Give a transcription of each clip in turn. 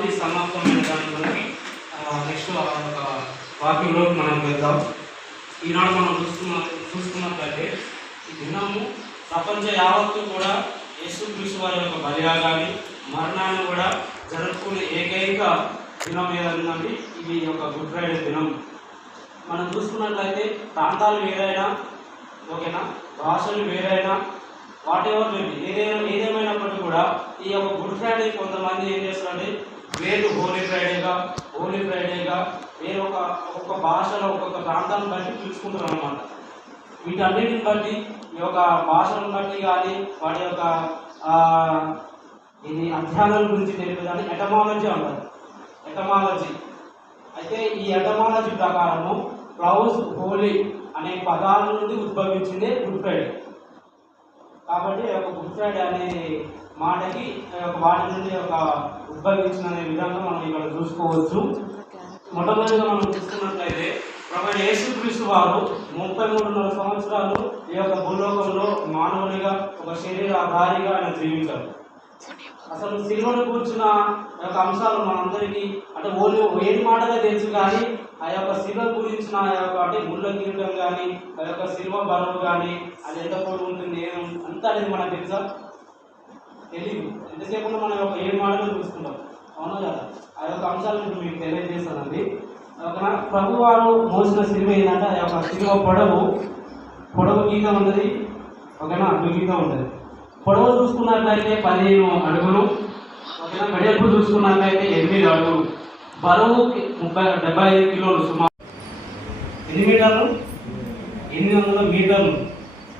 అది సమాప్తమైన దాంట్లోకి నెక్స్ట్ ఒక వాక్యంలోకి మనం వెళ్దాం. ఈనాడు మనం చూసుకున్నట్లయితే ఈ దినము ప్రపంచ యావత్తు కూడా యేసుక్రీస్తు వారి యొక్క బలియాగాన్ని మరణాన్ని కూడా జరుపుకునే ఏకైక దినం ఏదంటే ఇది ఒక గుడ్ ఫ్రైడే దినం. మనం చూసుకున్నట్లయితే ప్రాంతాలు వేరైనా ఓకేనా, భాషలు వేరైనా వాటెవర్ ఏదేమైనప్పటికీ కూడా ఈ యొక్క గుడ్ ఫ్రైడే కొంతమంది ఏం చేస్తారంటే వేరు హోలీ ఫ్రైడేగా వేరే ఒక్కొక్క భాషలో ఒక్కొక్క ప్రాంతాన్ని బట్టి పిలుచుకుంటారు అన్నమాట. వీటన్నిటిని బట్టి ఈ యొక్క భాషలను బట్టి కానీ వాటి యొక్క ఇది అధ్యయనాల గురించి తెలిపేదాన్ని ఎటమాలజీ అంటారు. ఎటమాలజీ అయితే ఈ ఎటమాలజీ ప్రకారము క్లౌజ్ హోలీ అనే పదాల నుండి ఉద్భవించిందే గుడ్ ఫ్రైడే. కాబట్టి ఒక గుడ్ ఫ్రైడే అనే మాటకి వాటి నుండి ఒక ఉద్భవించిన అనే విధంగా మనం ఇక్కడ చూసుకోవచ్చు. మొట్టమొదటిగా మనం చూసుకున్నట్లయితే ప్రభు యేసుక్రీస్తు వారు 33 సంవత్సరాలు ఈ యొక్క భూలోకంలో మానవునిగా ఒక శరీరధారిగా ఆయన జీవించారు. అసలు సిలువను కూర్చున్న యొక్క అంశాలు మనందరికీ అంటే ఏది మాటగా తెలుసు, కానీ ఆ యొక్క శిలువ గురించిన ఆ యొక్క అంటే ముళ్ళ కిరీటం కానీ ఆ యొక్క శిలువ బరువు కానీ అది ఎంత పొడి ఉంటుంది అంతా అనేది మనకు తెలుసా? తెలియదు. ఎంతసేపు మనం ఒక 7 మాటలు చూసుకుంటాం, అవునా కదా? ఆ యొక్క అంశాలను మీకు తెలియజేస్తానండి. ప్రభు వారు మోసిన శిలువ ఏంటంటే ఆ యొక్క శిలువ పొడవు గీత ఉంటుంది, ఓకేనా, అడ్డు గీత ఉంటుంది. పొడవు చూసుకున్నట్లయితే 15 అడుగులు, ఓకేనా. వెడల్పు చూసుకున్నట్లయితే 8 అడుగులు, బరువు 75 కిలోలు, సుమారు 8 మీటర్లు 800 మీటర్లు.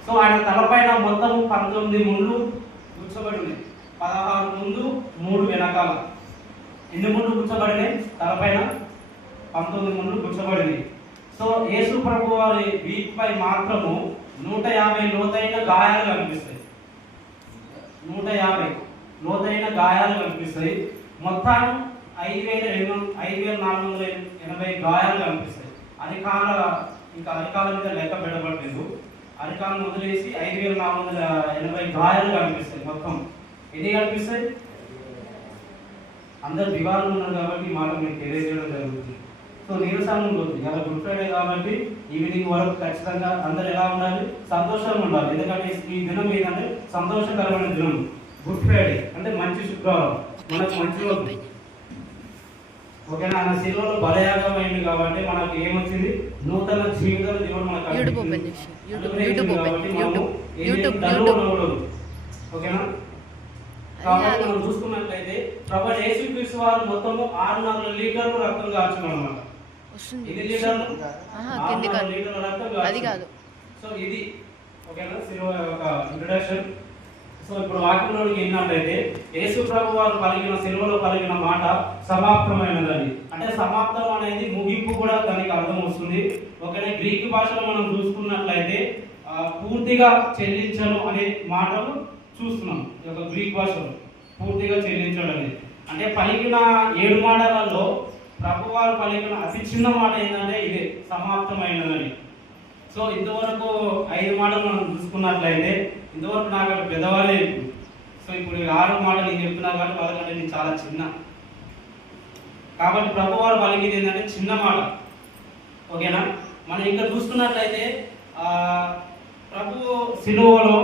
సో ఆయన తలపైన మొత్తం 19 ముళ్ళు కూర్చోబడి ఉన్నాయి. 16 ముందు 3 వెనకాల. ఎన్ని ముళ్ళు కూర్చోబడినాయి? తలపైన 19 ముళ్ళు కూర్చోబడినాయి. సో యేసు ప్రభు వారి వీపుపై మాత్రము 150 లోతైన గాయాలు కనిపిస్తాయి. 150 లోతైన గాయాలు కనిపిస్తాయి. మొత్తం 5480 గాయాలు కనిపిస్తాయి. అరికాల మీద లెక్క పెట్టబడలేదు. అరికాలను వదిలేసి 5480 గాయాలు కనిపిస్తాయి. మొత్తం ఎన్ని కనిపిస్తాయి? అందరు దివాళ్ళు ఉన్నారు కాబట్టి ఈ మాట మీకు తెలియజేయడం జరుగుతుంది. సో నీరసంగా ఉంటుంది ఇలా గుడ్ ఫ్రైడే కాబట్టి ఈవినింగ్ వరకు ఖచ్చితంగా అందరు ఎలా ఉండాలి? సంతోషంగా ఉండాలి. ఎందుకంటే ఈ దినం ఏంటంటే సంతోషకరమైన దినం. గుడ్ ఫ్రైడే అంటే మంచి శుక్రవారం, మనకు మంచి రోజు, ఓకేనా. ఆయన శిలువలో బలయాగం అయింది కాబట్టి మనకు ఏమొచ్చింది? నూతన జీవితాలు దేవుడు మనకు ఓకేనా. కాబట్టి మనం చూసుకున్నట్లయితే ప్రభు యేసుక్రీస్తు వారు మొత్తము 600 లీటర్లు రక్తం కాచుకున్నారు అన్నమాట. ఎన్ని లీటర్లు? 600 లీటర్ల రక్తం కాదు. సో ఇది ఓకేనా శిలువ యొక్క ఇంట్రడక్షన్. సో ఇప్పుడు వాక్యంలోకి ఏంటంటే యేసు ప్రభు వారు పలికిన శిలువలో పలికిన మాట సమాప్తమైనదని. అంటే సమాప్తం అనేది ముగింపు కూడా దానికి అర్థం వస్తుంది. ఓకేనా. గ్రీక్ భాషలో మనం చూసుకున్నట్లయితే పూర్తిగా చెల్లించను అనే మాటలు చూస్తున్నాం. ఈ యొక్క గ్రీక్ భాషలో పూర్తిగా చెల్లించడం అనేది అంటే పలికిన 7 మాటలలో ప్రభువారు పలికిన అతి చిన్న మాట ఏంటంటే ఇదే సమాప్తమైనదని. సో ఇంతవరకు 5 మాటలు మనం చూసుకున్నట్లయితే ఇంతవరకు నాకు అక్కడ పెద్దవాళ్ళే ఇప్పుడు. సో ఇప్పుడు 6 మాటలు నేను చెప్తున్నా కాబట్టి వాళ్ళకంటే నేను చాలా చిన్న. కాబట్టి ప్రభువారు పలికింది ఏంటంటే చిన్న మాట, ఓకేనా. మనం ఇంకా చూసుకున్నట్లయితే ప్రభు శిలువలో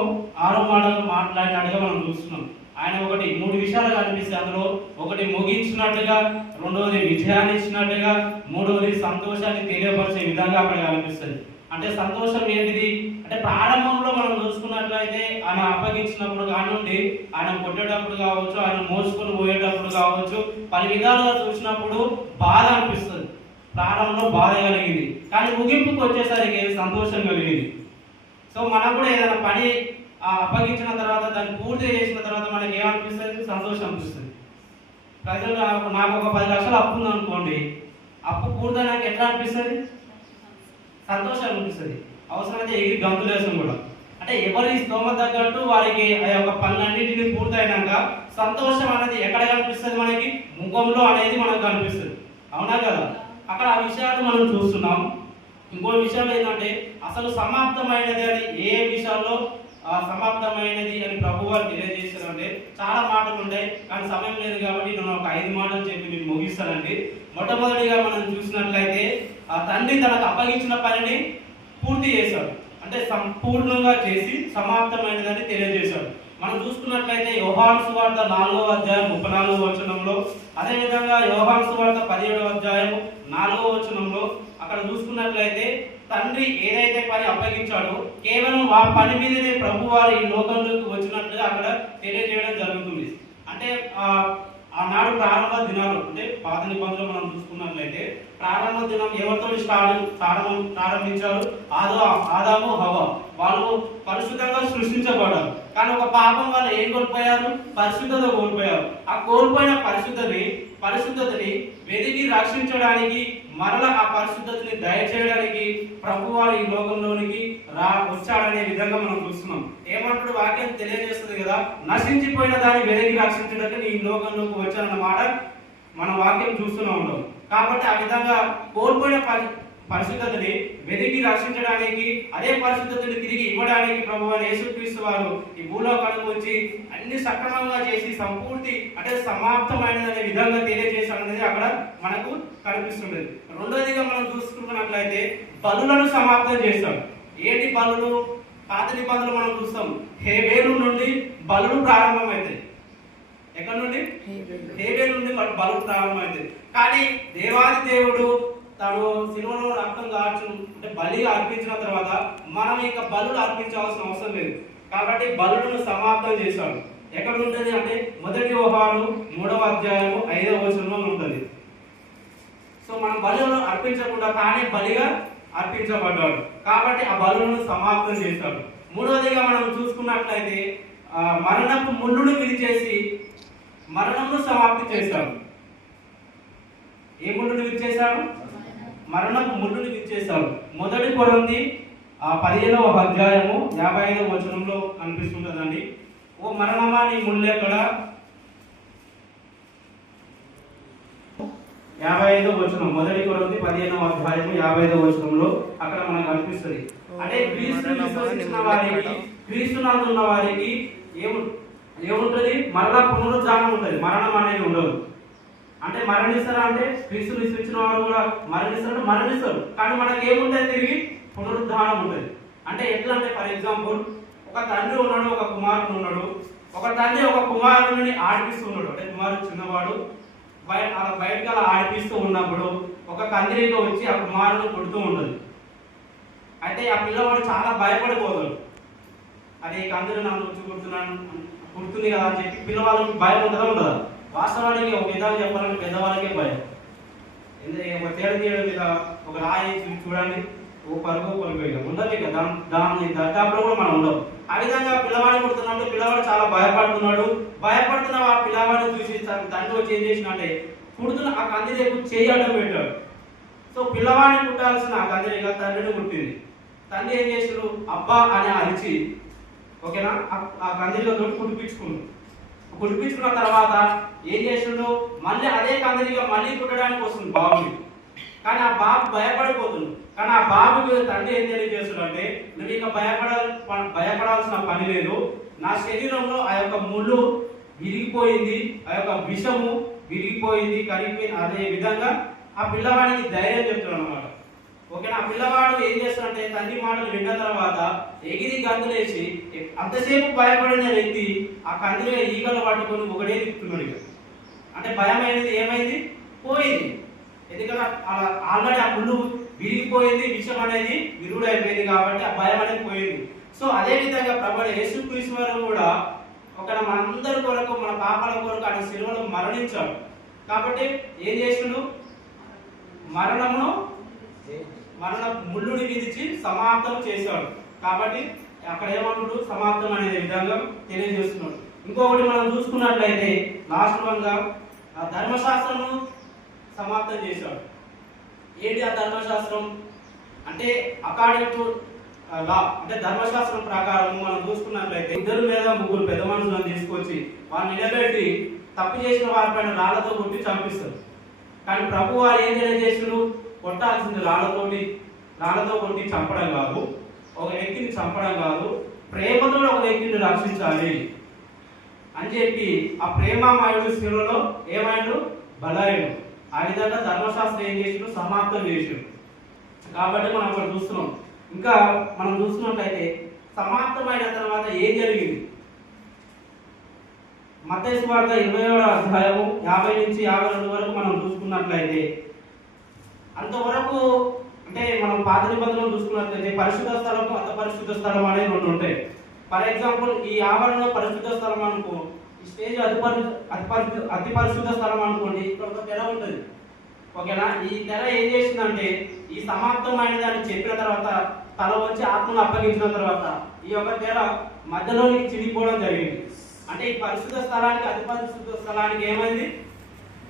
6 మాటలు మాట్లాడినట్టుగా మనం చూస్తున్నాం. ఆయన 3 విషయాలు కనిపిస్తాయి అందులో. ఒకటి ముగించినట్టుగా, రెండవది విజయాన్ని ఇచ్చినట్టుగా, మూడవది సంతోషాన్ని తెలియపరిచే విధంగా అక్కడ కనిపిస్తుంది. అంటే సంతోషం ఏంటిది అంటే ప్రారంభంలో మనం చూసుకున్నట్లయితే ఆయన అప్పగించినప్పుడు కానివ్వండి, ఆయన కొట్టేటప్పుడు కావచ్చు, ఆయన మోసుకొని పోయేటప్పుడు కావచ్చు, పలు విధాలుగా చూసినప్పుడు బాధ అనిపిస్తుంది. ప్రారంభంలో బాధ కలిగింది, కానీ ముగింపుకు వచ్చేసరికి సంతోషం కలిగింది. సో మనం కూడా ఏదైనా పని అప్పగించిన తర్వాత దాన్ని పూర్తి చేసిన తర్వాత మనకి ఏమనిపిస్తుంది? సంతోషం అనిపిస్తుంది. ప్రజలు నాకు ఒక 10 లక్షలు అప్పు ఉంది అనుకోండి, అప్పు పూర్తయినాక ఎట్లా అనిపిస్తుంది? సంతోషం అనిపిస్తుంది. అవసరమైతే ఎగిరి గంతులేసం కూడా. అంటే ఎవరి స్తోమత తగ్గట్టు వారికి ఆ యొక్క పనులన్నింటినీ పూర్తయినాక సంతోషం అనేది ఎక్కడ కనిపిస్తుంది? మనకి ముఖంలో అనేది మనకు కనిపిస్తుంది, అవునా కదా. అక్కడ ఆ విషయాలు మనం చూస్తున్నాం. ఇంకో విషయం ఏంటంటే అసలు సమాప్తమైనది అని ఏ విషయాల్లో సమాప్తమైనది అని ప్రభు వారు తెలియజేస్తారంటే చాలా మాటలు ఉంటాయి, కానీ సమయం లేదు కాబట్టి నేను ఒక 5 మాటలు చెప్పి నేను ముగిస్తానండి. మొట్టమొదటిగా మనం చూసినట్లయితే ఆ తండ్రి తనకు అప్పగించిన పనిని పూర్తి చేశాడు, అంటే సంపూర్ణంగా చేసి సమాప్తమైనదని తెలియజేశాడు. మనం చూసుకున్నట్లయితే యోహాను సువార్త 4వ అధ్యాయం 34వ వచనంలో, అదేవిధంగా యోహాను సువార్త 17వ అధ్యాయం 4వ వచనంలో అక్కడ చూసుకున్నట్లయితే తండ్రి ఏదైతే పని అప్పగించాడో కేవలం ఆ పని మీదనే ప్రభు వారు ఈ లోకంలోకి వచ్చినట్లుగా అక్కడ తెలియజేయడం జరుగుతుంది. అంటే ఆనాడు ప్రారంభ దినాలు, అంటే పాత నిబంధనలు మనం చూసుకున్నట్లయితే ప్రారంభ దినం ఎవరితో ప్రారంభించారు? ఆదాము హవ్వ. వాళ్ళు పరిశుద్ధంగా సృష్టించబడ్డారు, కానీ ఒక పాపం వల్ల ఏం కోల్పోయారు? పరిశుద్ధత కోల్పోయారు. ఆ కోల్పోయిన పరిశుద్ధతని వెతికి రక్షించడానికి, మరలా ఆ పరిశుద్ధతని దయచేయడానికి ప్రభువారు ఈ లోకంలోనికి వచ్చాడనే విధంగా మనం చూస్తున్నాం. ఏమంటాడు? వాక్యం తెలియజేస్తుంది కదా, నశించిపోయిన దాన్ని వెతికి రక్షించడానికి ఈ లోకంలోకి వచ్చాడన్నమాట మన వాక్యం చూస్తూనే ఉంటాం. కాబట్టి ఆ విధంగా కోల్పోయిన పరిశుద్ధతని వెతికి రక్షించడానికి, అదే పరిశుద్ధతని తిరిగి ఇవ్వడానికి ప్రభువైన యేసుక్రీస్తు వారు ఈ భూలోకానికి వచ్చి అన్ని సక్రమంగా చేసి సంపూర్తి, అంటే సమాప్తమైనదనే విధంగా తెలియజేశాడనేది అక్కడ మనకు కనిపిస్తుంది. రెండోదిగా మనం చూసుకున్నట్లయితే బలులను సమాప్తం చేస్తాడు. ఏంటి బలులు? పాత నిబంధనలు మనం చూస్తాం, హేబేలు నుండి బలులు ప్రారంభమవుతాయి. ఎక్కడి నుండి? హేబేలు నుండి బలులు ప్రారంభమవుతాయి. కానీ దేవాది దేవుడు తను సిలువలో రక్తం కాచు, అంటే బలి అర్పించిన తర్వాత మనం ఇక బలులు అర్పించాల్సిన అవసరం లేదు. కాబట్టి బలులను సమాప్తం చేశాడు. ఎక్కడ ఉంటుంది అంటే 1 యోహాను 3వ అధ్యాయము 5వ వచనంలో ఉంటుంది. సో మనం బలులను అర్పించకుండా తానే బలిగా అర్పించబడ్డాడు, కాబట్టి ఆ బలులను సమాప్తం చేశాడు. మూడవదిగా మనం చూసుకున్నట్లయితే మరణపు ముళ్ళును విరిచేసి మరణమును సమాప్తి చేశాడు. ఏ ముళ్ళును విరిచేశాడు? మరణపు ముళ్ళును విరిచేశాడు. 1 కొరింథీ 15వ అధ్యాయము 55వ వచనంలో కనిపిస్తుంటదండి. ఓ మరణమా నీ ముళ్ళు ఎక్కడ? 55వ వచనం, 1 కొరింథీ 15వ అధ్యాయము 55వ వచనంలో అక్కడ మనకు కనిపిస్తుంది. అంటే క్రీస్తుని విశ్వసించిన వారికి, క్రీస్తునందు ఉన్న వారికి ఏముంటది? మరలా పునరుద్ధానం ఉంటుంది, మరణం అనేది ఉండదు. అంటే మరణిస్తారా అంటే క్రీస్తుని విశ్వసించిన వారు కూడా మరణిస్తారు, కానీ మనకి ఏముంటుంది? తిరిగి పునరుద్ధానం ఉంటుంది. అంటే ఎట్లా అంటే, ఫర్ ఎగ్జాంపుల్ ఒక తండ్రి ఉన్నాడు, ఒక కుమారుడు ఉన్నాడు. ఒక తండ్రి ఒక కుమారుడిని ఆడిపిస్తున్నాడు, అంటే కుమారుడు చిన్నవాడు బయటకు అలా ఆడిపిస్తూ ఉన్నప్పుడు ఒక కందిరీగా వచ్చి ఆ కుమారుడు కొడుతూ ఉంటుంది. అయితే ఆ పిల్లవాడు చాలా భయపడిపోతాడు. అదే కందిరి నన్ను వచ్చి కుడుతుంది కదా అని చెప్పి పిల్లవాళ్ళకి భయం ఉండదా? వాస్తవానికి ఒక విధాలు చెప్పాలంటే పెద్దవాళ్ళకే భయం. ఒక తేడా మీద ఒక రాయి చూడండి, ఓ పరుగు ఉండదు ఇక దాని దర్దాపులో కూడా మనం ఉండవు. ఆ విధంగా పిల్లవాడిని కొడుతున్నప్పుడు పిల్లవాడు చాలా భయపడుతున్న ఆ పిల్లవాడిని చూసి తండ్రి వచ్చి ఏం చేసినట్టే కుడుతున్న ఆ కందిరేకు చేయి అడ్డం పెట్టాడు. సో పిల్లవాడిని కుట్టాల్సిన ఆ కందిరేక తండ్రిని కుట్టింది. తండ్రి ఏం చేసాడు? అబ్బా అని అరిచి, ఓకేనా, ఆ కందిరికతో కుడిపించుకున్న తర్వాత ఏం చేసిండు? మళ్ళీ అదే కందిరిగా మళ్ళీ కుట్టడానికి వస్తుంది బాబుని. కానీ ఆ బాబు భయపడిపోతుంది. కానీ ఆ బాబుకి తండ్రి ఏం తెలియజేస్తాడు అంటే, నువ్వు ఇక భయపడాల్సిన పని లేదు. నా శరీరంలో ఆ యొక్క ముళ్ళు విరిగిపోయింది, ఆ యొక్క విషము విరిగిపోయింది, కరిగిపోయింది. అదే విధంగా ఆ పిల్లవాడికి ధైర్యం చెప్తున్నాడు అనమాట. ఓకేనా. ఆ పిల్లవాడు ఏం చేస్తాడంటే తండ్రి మాటలు విన్న తర్వాత ఎగిరి గంతులేసి, అంతసేపు భయపడిన వ్యక్తి ఆ కందిలో ఈగలు పట్టుకొని ఒకటే తిప్పుతున్నాడు. ఇక అంటే భయం అనేది ఏమైంది? పోయింది. ఎందుకంటే ఆల్రెడీ ఆ ముళ్ళు విరిగిపోయింది, విషం అనేది విరుగుడు అయిపోయింది, కాబట్టి ఆ భయం అనేది పోయింది. సో అదే విధంగా ప్రభువైన యేసుక్రీస్తు వారు కూడా ఒక మనందరి కొరకు, మన పాపాల కొరకు ఆయన శిలువలో మరణించాడు. కాబట్టి ఏం చేసిండు? మరణ ముళ్ళుని విధించి సమాప్తం చేశాడు. కాబట్టి అక్కడ ఏమంటుడు? సమాప్తం అనే విధంగా తెలియజేస్తున్నాడు. ఇంకొకటి మనం చూసుకున్నట్లయితే లాస్ట్ వన్గా ధర్మశాస్త్రము సమాప్తం చేశాడు. ఏంటి ఆ ధర్మశాస్త్రం అంటే? అకార్డింగ్ టు లా, అంటే ధర్మశాస్త్రం ప్రకారం మనం చూసుకున్నట్లయితే 2 లేదా 3 పెద్ద మనుషులను తీసుకొచ్చి వారిని నిలబెట్టి తప్పు చేసిన వారిపైన రాళ్లతో కొట్టి చంపిస్తారు. కానీ ప్రభు వారు ఏం తెలియజేస్తున్నారు? కొట్టాల్సింది రాళ్లతో కొట్టి చంపడం కాదు, ఒక వ్యక్తిని చంపడం కాదు, ప్రేమతో ఒక వ్యక్తిని రక్షించాలి అని చెప్పి ఆ ప్రేమామయుడు శిలువలో ఏమైండు? బలైండు. ఆ విధంగా ధర్మశాస్త్రం ఏం చేసిండు? సమాప్తం చేసిండు. కాబట్టి మనం అక్కడ చూస్తున్నాం. ఇంకా మనం చూస్తున్నట్లయితే సమాప్తమైన తర్వాత ఏం జరిగింది? మత్తయి సువార్త 20వ అధ్యాయము 50 నుంచి 52 వరకు మనం చూసుకున్నట్లయితే అంతవరకు అంటే మనం పాత నిబంధనలు చూసుకున్నట్లయితే పరిశుద్ధ స్థలము, అతి పరిశుద్ధ స్థలం అనేది రెండు ఉంటాయి. ఫర్ ఎగ్జాంపుల్ ఈ ఆవరణలో పరిశుద్ధ స్థలం అనుకో, ఈ స్టేజ్ అతి పరిశుద్ధ స్థలం అనుకోండి, ఇక్కడ ఒక తెర ఉంటుంది. ఓకేనా? ఈ తెర ఏం చేసిందంటే ఈ సమాప్తమైన దాన్ని చెప్పిన తర్వాత తల వచ్చి ఆత్మను అప్పగించిన తర్వాత ఈ యొక్క తెర మధ్యలోనికి చిరిగిపోవడం జరిగింది. అంటే ఈ పరిశుద్ధ స్థలానికి అతి పరిశుద్ధ స్థలానికి ఏమైంది?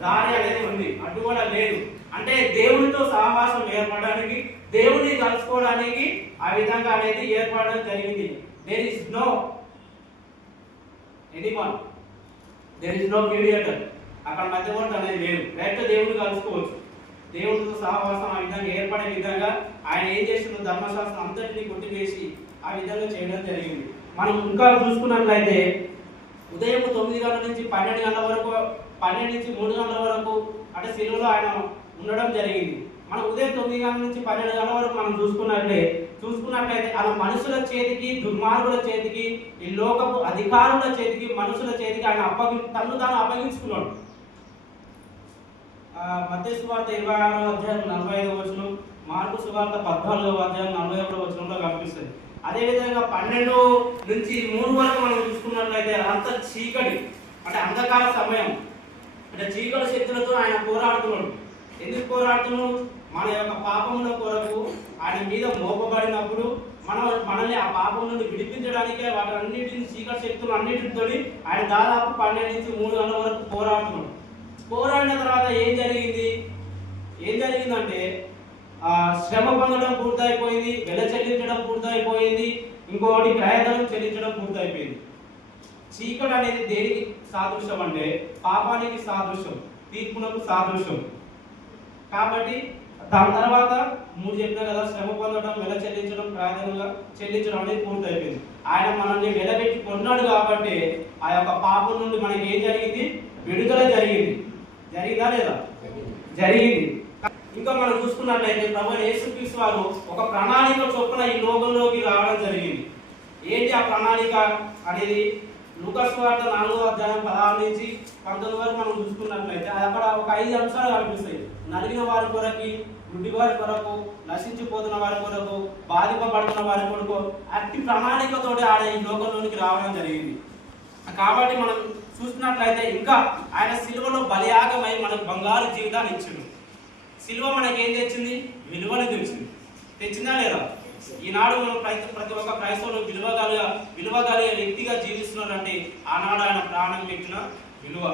దారి అనేది ఉంది, అడ్డు కూడా లేదు. అంటే దేవునితో సహవాసం ఏర్పడడానికి, దేవుని కలుసుకోవడానికి ఆ విధంగా అనేది ఏర్పడడం జరిగింది. There is no anyone, there is no mediator. అక్కడ మధ్యవర్తి అనేది లేదు. డైరెక్ట్ దేవుని కలుసుకోవచ్చు. దేవునితో సహవాసం ఆ విధంగా ఏర్పడే విధంగా ఆయన ఏం చేస్తున్న ధర్మశాస్త్రం అంతటిని కొట్టివేసి ఆ విధంగా చేయడం జరిగింది. మనం ఇంకా చూసుకున్నట్లయితే ఉదయం 9 గంటల నుంచి 12 గంటల వరకు, 12 నుంచి 3 గంటల వరకు అంటే సిలువలో ఆయన ఉండడం జరిగింది. మనం ఉదయం 9 గంటల నుంచి 12 గంటల వరకు మనం చూసుకున్నట్లయితే అలా మనుషుల చేతికి, దుర్మార్గుల చేతికి, ఈ లోకపు అధికారుల చేతికి, మనుషుల చేతికి ఆయన తను తాను అప్పగించుకున్నాడు. మత్తయి సువార్త 26వ అధ్యాయం 45వ వచనం, మార్కు సువార్త 14వ అధ్యాయం 41వ వచనంలో కనిపిస్తుంది. అదేవిధంగా 12 నుంచి 3 వరకు మనం చూసుకున్నట్లయితే అంత చీకటి అంటే అంధకార సమయం, అంటే చీకటి శక్తులతో ఆయన పోరాడుతున్నాడు. ఎందుకు పోరాడుతున్నాడు? మన యొక్క పాపముల కొరకు ఆయన మీద మోపబడినప్పుడు మనల్ని ఆ పాపం నుండి విడిపించడానికే వాటన్నిటిని చీకటి శక్తులు అన్నిటితో ఆయన దాదాపు 12 నుంచి 3 గంటల వరకు పోరాడుతున్నాడు. పోరాడిన తర్వాత ఏం జరిగిందంటే శ్రమ పొందడం పూర్తయిపోయింది, వెల చెల్లించడం పూర్తయిపోయింది, ఇంకొకటి ప్రయత్నం చెల్లించడం పూర్తయిపోయింది. చీకటి అనేది దేనికి సాదృశ్యం అంటే పాపానికి సాదృశ్యం, తీర్పునకు సాదృశ్యం. కాబట్టి దాని తర్వాత 3 చెప్పినా కదా, శ్రమ పొందడం, వెల చెల్లించడం, ప్రయత్నంగా చెల్లించడం అనేది పూర్తయిపోయింది. ఆయన మనల్ని వెలబెట్టి కొన్నాడు కాబట్టి ఆ యొక్క పాపం నుండి మనకి ఏం జరిగింది? విడుదల జరిగింది. జరిగిందా లేదా? జరిగింది. ఇంకా మనం చూసుకున్నట్లయితే ప్రభువైన యేసుక్రీస్తు వారు ఒక ప్రణాళిక చొప్పున ఈ లోకంలోకి రావడం జరిగింది. ఏంటి ఆ ప్రణాళిక అనేది? లూకాసు సువార్త 4వ అధ్యాయం 16 నుంచి 19 వరకు మనం చూసుకున్నట్లయితే అక్కడ ఒక 5 అంశాలు కనిపిస్తాయి. నలిగిన వారి కొరకు, గుడ్డి వారి కొరకు, నశించిపోతున్న వారి కొరకు, బాధింపబడుతున్న వారి కొరకు అట్టి ప్రణాళికతోటి ఆయన ఈ లోకంలోనికి రావడం జరిగింది. కాబట్టి మనం చూసినట్లయితే ఇంకా ఆయన సిలువలో బలియాగమై మనకు బంగారు జీవితాన్ని ఇచ్చిండు. సిలువ మనకి ఏం తెచ్చింది? విలువని తెచ్చిందా లేదా? ఈనాడు మనం ప్రతి ఒక్క క్రైస్తవులు విలువగలిగే వ్యక్తిగా జీవిస్తున్నారంటే ఆనాడు ఆయన ప్రాణం పెట్టిన విలువ.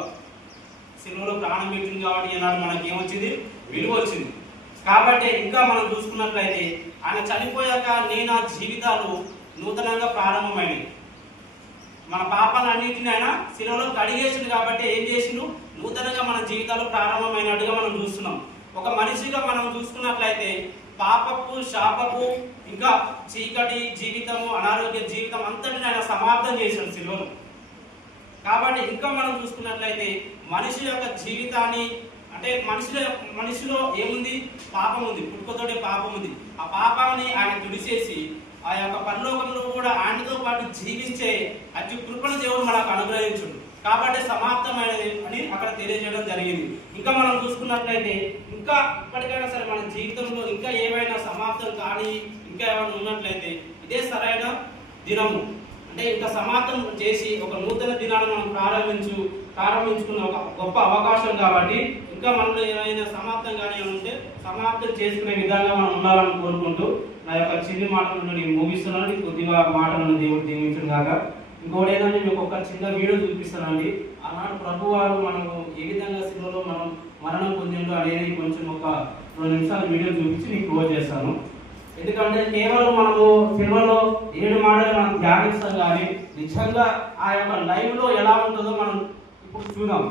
సిలువలో ప్రాణం పెట్టింది కాబట్టి ఈనాడు మనకి ఏమొచ్చింది? విలువ వచ్చింది. కాబట్టి ఇంకా మనం చూసుకున్నట్లయితే ఆయన చనిపోయాక నా జీవితాలు నూతనంగా ప్రారంభమైనవి. మన పాపాలన్నింటినీ ఆయన సిలువలో కడిగేసింది కాబట్టి ఏం చేసిండు? నూతనంగా మన జీవితాలు ప్రారంభమైనట్టుగా మనం చూస్తున్నాం. ఒక మనిషిగా మనం చూసుకున్నట్లయితే పాపపు, శాపపు, ఇంకా చీకటి జీవితము, అనారోగ్య జీవితం అంతటిని ఆయన సమాప్తం చేశాడు సిలువలో. కాబట్టి ఇంకా మనం చూసుకున్నట్లయితే మనిషి యొక్క జీవితాన్ని అంటే మనిషిలో ఏముంది? పాపం ఉంది, పుట్టుకతోటే పాపం ఉంది. ఆ పాపాన్ని ఆయన తుడిచేసి ఆ యొక్క పరలోకంలో కూడా ఆయనతో పాటు జీవించే అతి కృపను దేవుడు మనకు అనుగ్రహించుడు. కాబట్టి సమాప్తమైనది అని అక్కడ తెలియజేయడం జరిగింది. ఇంకా మనం చూసుకున్నట్లయితే ఇంకా ఇప్పటికైనా సరే మన జీవితంలో ఇంకా ఏమైనా సమాప్తం కానీ ఇంకా ఏమైనా ఉన్నట్లయితే ఇదే సరైన దినము. అంటే ఇంకా సమాప్తం చేసి ఒక నూతన దినాన్ని మనం ప్రారంభించుకున్న ఒక గొప్ప అవకాశం. కాబట్టి ఇంకా మనలో ఏమైనా సమాప్తం కానీ ఉంటే సమాప్తం చేసుకునే విధంగా మనం ఉండాలని కోరుకుంటూ నా యొక్క చిన్ని మాటలను నేను ముగిస్తున్నాను. కొద్దిగా మాటలను దేవుడు దీవించడం కాక ఇంకోటి ఏంటంటే మీకు ఒక చిన్న వీడియో చూపిస్తానండి. ఆనాడు ప్రభు వారు మనకు ఏ విధంగా సిలువలో మనం మరణం పొందిందో అనేది కొంచెం ఒక 2 నిమిషాల వీడియో చూపించి నేను క్లోజ్ చేస్తాను. ఎందుకంటే కేవలం మనము సిలువలో 7 మాటలు మనం ధ్యానిస్తాం కానీ నిజంగా ఆ యొక్క లైవ్లో ఎలా ఉంటుందో మనం ఇప్పుడు చూద్దాం.